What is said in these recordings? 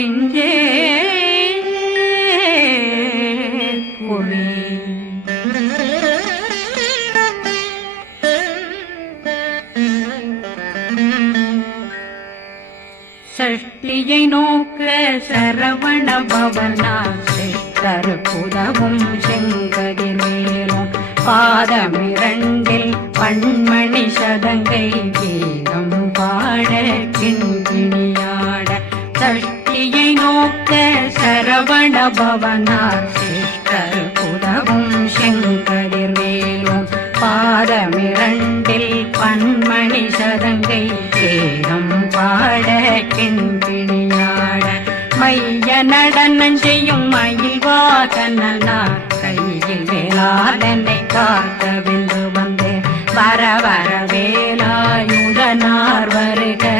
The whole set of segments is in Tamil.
நெஞ்சே குழி சஷ்டியை நோக்க சரவண பவனா சித்தர் புதவும் செங்கதிர் மேலும் பாதமிரண்டில் பண்மணி சதங்கை கீதம் பாட சரவண பவனார் சித்தர் புதவும் செங்கதிர் மேலும் பாதமிரண்டில் பன்மணி சதங்கை கேரம் பாட கிண்பிணியாட மைய நடனம் செய்யும் மயில் வாகனார் கையில் வேளாதனை காத்த விந்து வந்து வர வர வேலாயுதனார் வருக வருக.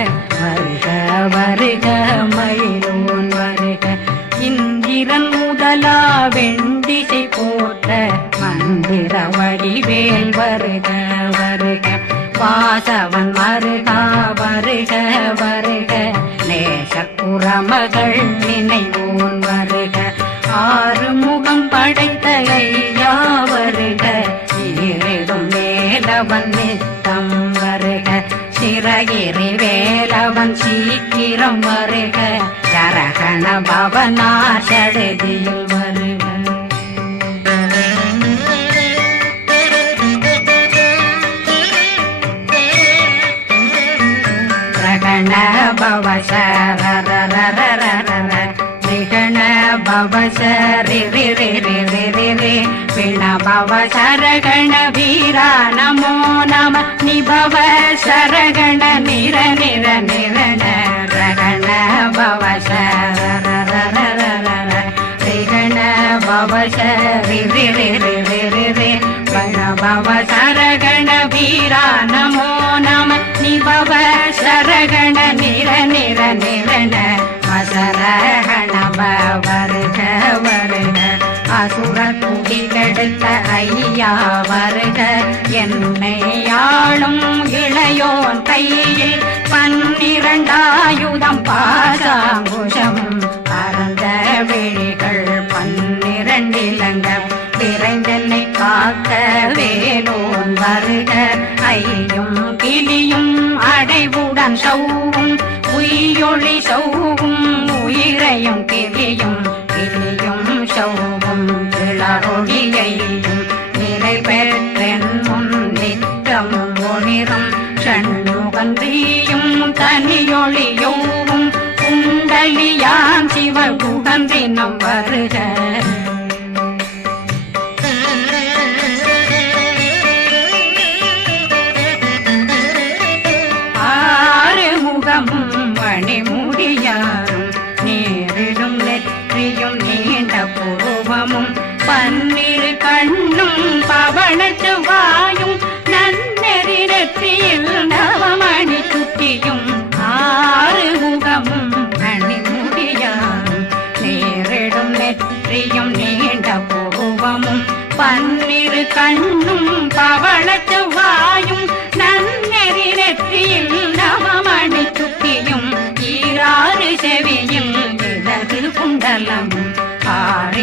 மந்திர வடிவேல் வருக வருக. வாசவன் மருகா வருக வருக. நேசக்குறமகள் நினைவோன் வருக. ஆறு முகம் படைத்த ஐயா வருக. ஈரிடும் மேலவன் நித்தம் வருக. சிறகிரி வேலவன் சீக்கிரம் வருக. சரகண பவனா சடுதியில் வருக ரகண நிகண பவ சரி சரகண வீரா நமோ நம நிபவ சரகண நிர நிர நிரண ரகண பவ சரரரரரர ரிகண பவ சரி பவ சரகண வீரா நமோ நம நிபவ கண நிற நிற நிரண அசரகண வருக வருக. அசுர குடிகெடுத்த ஐயா வருக. என்னை ஆளும் இளையோன் கையில் பன்னிரண்டாயுதம் பாசாங்குஷம் ஐயும் கிளியும் அடைவுடன் சௌவும் உயிரொளி சௌவும் உயிரையும் கிளியும் கிளியும் சௌவும் இளரொளியையும் நிலை பெற்றென் முன் நித்தம் ஒளிரும் சண்முகந்தியும் தனியொளியோவும் குண்டலியான் சிவ சிவகுகந்தினம் வருக. முகமும் மணிமுடியாரும் நேரிடும் நெற்றியும் நீண்ட பூவமும் பன்னிரு கண்ணும் பவனத்து வாயும் நன்னெறி நெற்றியில் நவமணி சுட்டியும் ஆறு முகமும் மணிமுடியாரும் நேரிடும் நெற்றியும் நீண்ட பூவமும் பன்னிரு கண்ணும் பவனத்து high.